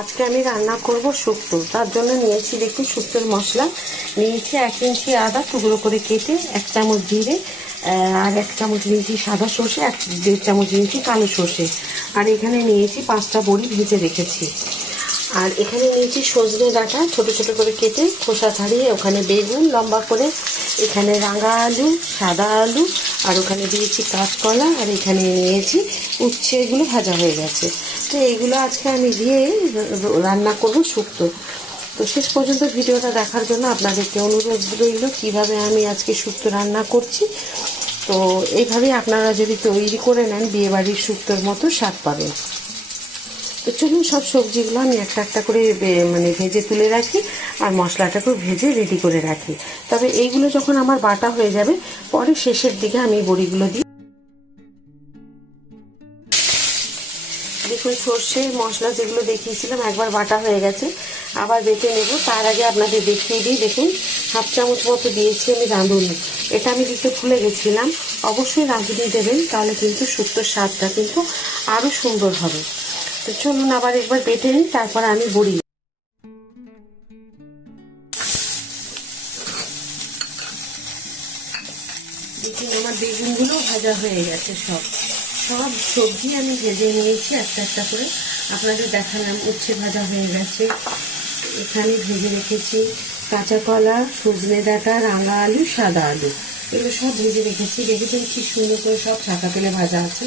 আজকে আমি রান্না করব শুক্তো। তার জন্য নিয়েছি দেখুন শুক্তোর মশলা নিয়েছি 1 ইঞ্চি আদা টুকরো করে কেটে, 1 চামচ জিরে, আর 1 চামচ নিয়েছি সাদা সর্ষে, 1.5 চামচ নিয়েছি কালো সর্ষে, আর এখানে নিয়েছি 5টা বড়ি ভেজে রেখেছি। আর এখানে নিয়েছি সজনে ডাঁটা ছোট ছোট করে কেটে খোসা ছাড়িয়ে, ওখানে বেগুন লম্বা করে, এখানে রাঙা আলু, সাদা আলু, আর ওখানে দিয়েছি কাঁচকলা, আর এখানে নিয়েছি উচ্ছে। এগুলো ভাজা হয়ে গেছে। তো এইগুলো আজকে আমি দিয়ে রান্না করব শুক্তো। তো শেষ পর্যন্ত ভিডিওটা দেখার জন্য আপনাদেরকে অনুরোধ রইল কীভাবে আমি আজকে শুক্তো রান্না করছি। তো এইভাবেই আপনারা যদি তৈরি করে নেন বিয়েবাড়ির শুক্তোর মতো স্বাদ পাবেন। তো চলুন সব সবজিগুলো আমি একটা একটা করে ভেজে তুলে রাখি, আর মশলাটাকেও ভেজে রেডি করে রাখি। তবে এইগুলো যখন আমার বাটা হয়ে যাবে, পরে শেষের দিকে আমি বড়িগুলো দিই। দেখুন সর্ষে মশলা যেগুলো দেখিয়েছিলাম একবার বাটা হয়ে গেছে, আবার বেটে নেব। তার আগে আপনাদের দেখিয়ে দিই, দেখুন 1/2 চামচ মতো দিয়েছি আমি রাঁধুনি। এটা আমি দিতে ভুলে গেছিলাম। অবশ্যই রাঁধুনি দেবেন, তাহলে কিন্তু শুক্তোর স্বাদটা কিন্তু আরও সুন্দর হবে। তো চলুন আবার একবার বেটে নিই, তারপর আমি বড়ি। দেখুন আমার বেগুনগুলো ভাজা হয়ে গেছে। সব সবজি আমি ভেজে নিয়েছি একটা একটা করে। আপনাদের দেখালাম উচ্ছে ভাজা হয়ে গেছে, এখানে ভেজে রেখেছি কাঁচা কলা, সজনে ডাঁটা, রাঙা আলু, সাদা আলু, এগুলো সব ভেজে রেখেছি। দেখেছেন কি সুন্দর করে সব ছাকা তেলে ভাজা আছে।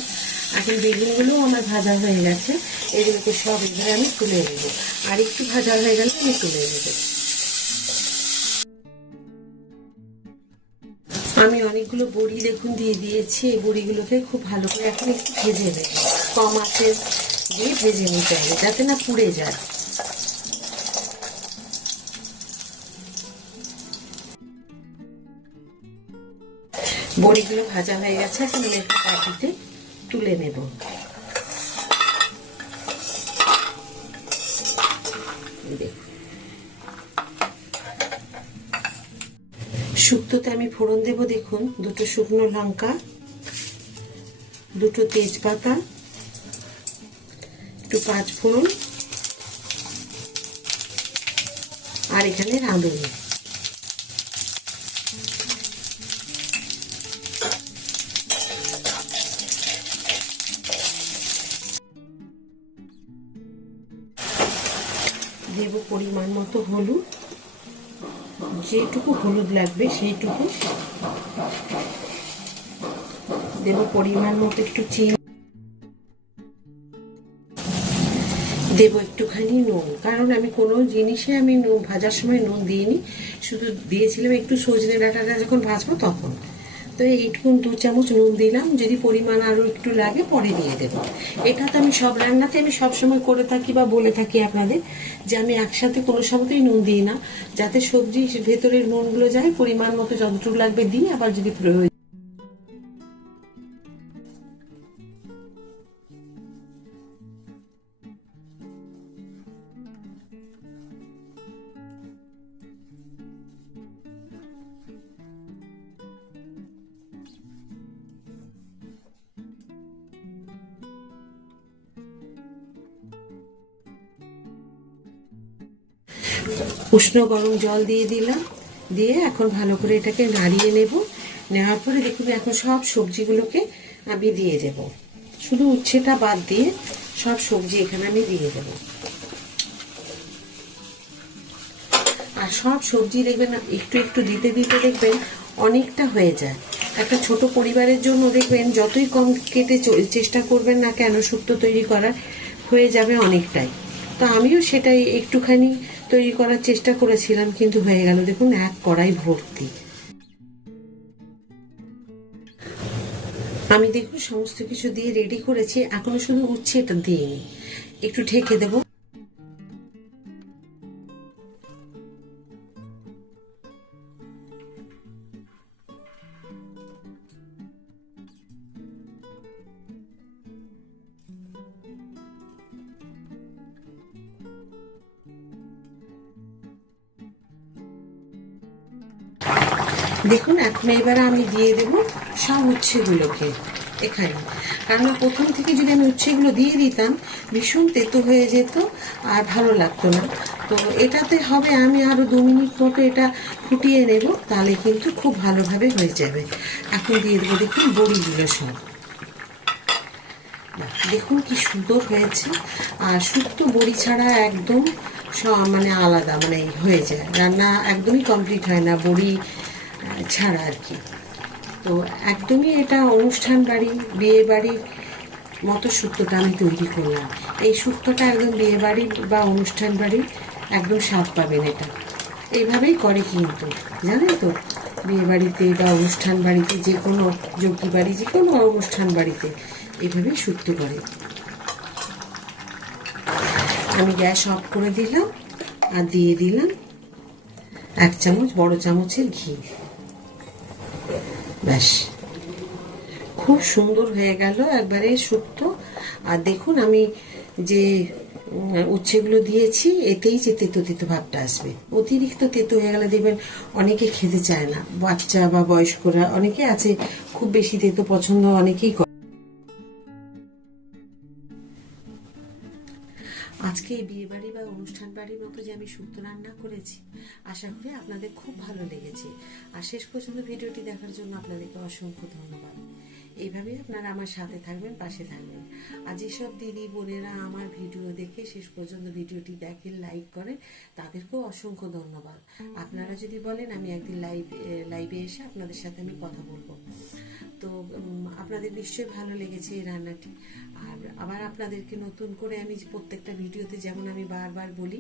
এখন বেগুনগুলোও আমার ভাজা হয়ে গেছে, এগুলোকে সব এবারে আমি তুলে নেব। আর একটু ভাজা হয়ে গেলে আমি তুলে নেব। আমি অনেকগুলো বড়ি দেখুন দিয়ে দিয়েছি। এই বড়িগুলোকে খুব ভালো করে এখন একটু ভেজে নেব। কম আঁচে দিয়ে ভেজে নিতে হবে যাতে না পুড়ে যায়। বড়িগুলো ভাজা হয়ে গেছে, এখন আমি একটা বাটিতে তুলে নেব। শুক্তোতে আমি ফোড়ন দেব। দেখুন 2টো শুকনো লঙ্কা, 2টো তেজপাতা, একটু 5 ফোড়ন, আর এখানে রাঁধুনি। দেব পরিমাণ মতো হলুদ, যেটুকু হলুদ লাগবে সেইটুকু দেব। পরিমাণ মতো একটু চিনি দেব, একটুখানি নুন, কারণ আমি কোনো জিনিসে আমি নুন ভাজার সময় নুন দিইনি, শুধু দিয়েছিলাম একটু সজনে ডাঁটাটা যখন ভাজবো তখন। তো এইটুকু 2 চামচ নুন দিলাম, যদি পরিমাণ আরও একটু লাগে পরে দিয়ে দেবো। এটা তো আমি সব রান্নাতে আমি সবসময় করে থাকি বা বলে থাকি আপনাদের, যে আমি একসাথে কোনো সময়তেই নুন দিই না, যাতে সবজির ভেতরের নুনগুলো যায়। পরিমাণ মতো যতটুকু লাগবে দিই, আবার যদি প্রয়োজন। উষ্ণ গরম জল দিয়ে দিলাম, দিয়ে এখন ভালো করে এটাকে নাড়িয়ে নেব। নেওয়ার পরে দেখুন এখন সব সবজিগুলোকে আমি দিয়ে দেব, শুধু উচ্ছেটা বাদ দিয়ে সব সবজি এখানে আমি দিয়ে দেব। আর সব সবজি দেখবেন একটু একটু দিতে দিতে দেখবেন অনেকটা হয়ে যায়। একটা ছোট পরিবারের জন্য দেখবেন যতই কম কেটে চেষ্টা করবেন না কেন শুক্তো তৈরি করার, হয়ে যাবে অনেকটাই। তো আমিও সেটাই একটুখানি তৈরি করার চেষ্টা করেছিলাম, কিন্তু হয়ে গেল দেখুন 1 কড়াই ভর্তি। আমি দেখুন সমস্ত কিছু দিয়ে রেডি করেছি, এখনো শুধু উচ্ছেটা দিইনি। একটু ঢেকে দেবো। দেখুন এখন এবারে আমি দিয়ে দেব সব উচ্ছেগুলোকে। এখানে, কারণ প্রথম থেকে যদি আমি উচ্ছেগুলো দিয়ে দিতাম ভীষণ তেতো হয়ে যেত আর ভালো লাগতো না। তো এটাতে হবে আমি আরও 2 মিনিট মতো এটা ফুটিয়ে নেব, তাহলে কিন্তু খুব ভালোভাবে হয়ে যাবে। এখন দিয়ে দেবো দেখুন বড়িগুলো সব। দেখুন কি সুন্দর হয়েছে। আর শুক্তো বড়ি ছাড়া একদম মানে আলাদা, মানে হয়ে যায় রান্না, একদমই কমপ্লিট হয় না বড়ি ছাড়া আর কি। তো একদমই এটা অনুষ্ঠান বাড়ি, বিয়ে বাড়ির মতো শুক্তোটা আমি তৈরি করলাম। এই শুক্তোটা একদম বিয়ে বাড়ি বা অনুষ্ঠান বাড়ি একদম স্বাদ পাবেন। এটা এইভাবেই করে কিন্তু, জানেন তো, বিয়ে বাড়িতে বা অনুষ্ঠান বাড়িতে, যে কোনো যজ্ঞ বাড়ি, যে কোনো অনুষ্ঠান বাড়িতে এইভাবেই শুক্তো করে। আমি গ্যাস অফ করে দিলাম আর দিয়ে দিলাম 1 চামচ বড় চামচের ঘি। ব্যাস, খুব সুন্দর হয়ে গেল একবারে শুক্তো। আর দেখুন আমি যে উচ্ছেগুলো দিয়েছি, এতেই যে তেতো তেতো ভাবটা আসবে। অতিরিক্ত তেতো হয়ে গেলে দেখবেন অনেকে খেতে চায় না, বাচ্চা বা বয়স্করা অনেকে আছে খুব বেশি তেতো পছন্দ অনেকেই করে। আজকে এই বিয়ে বাড়ি বা অনুষ্ঠান বাড়ির মতো যে আমি শুক্তো রান্না করেছি, আশা করি আপনাদের খুব ভালো লেগেছে। আর শেষ পর্যন্ত ভিডিওটি দেখার জন্য আপনাদেরকে অসংখ্য ধন্যবাদ। এইভাবেই আপনারা আমার সাথে থাকবেন, পাশে থাকবেন। আর যেসব দিদি বোনেরা আমার ভিডিও দেখে শেষ পর্যন্ত ভিডিওটি দেখেন, লাইক করেন, তাদেরকেও অসংখ্য ধন্যবাদ। আপনারা যদি বলেন আমি একদিন লাইভে এসে আপনাদের সাথে আমি কথা বলবো। তো আপনাদের নিশ্চয়ই ভালো লেগেছে এই রান্নাটি। আর আবার আপনাদেরকে নতুন করে আমি প্রত্যেকটা ভিডিওতে যেমন আমি বারবার বলি,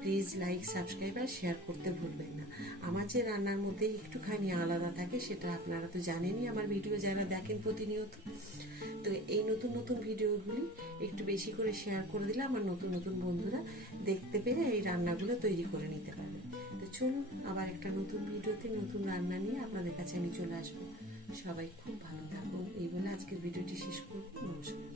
প্লিজ লাইক, সাবস্ক্রাইব আর শেয়ার করতে ভুলবেন না। আমার যে রান্নার মধ্যে একটুখানি আলাদা থাকে সেটা আপনারা তো জানেনই, আমার ভিডিও যারা দেখেন প্রতিনিয়ত। তো এই নতুন নতুন ভিডিওগুলি একটু বেশি করে শেয়ার করে দিলে আমার নতুন নতুন বন্ধুরা দেখতে পেরে এই রান্নাগুলো তৈরি করে নিতে পারবে। তো চলুন আবার একটা নতুন ভিডিওতে নতুন রান্না নিয়ে আপনাদের কাছে আমি চলে আসবো। সবাই খুব ভালো থাকুন এই বলে আজকের ভিডিওটি শেষ করব। নমস্কার।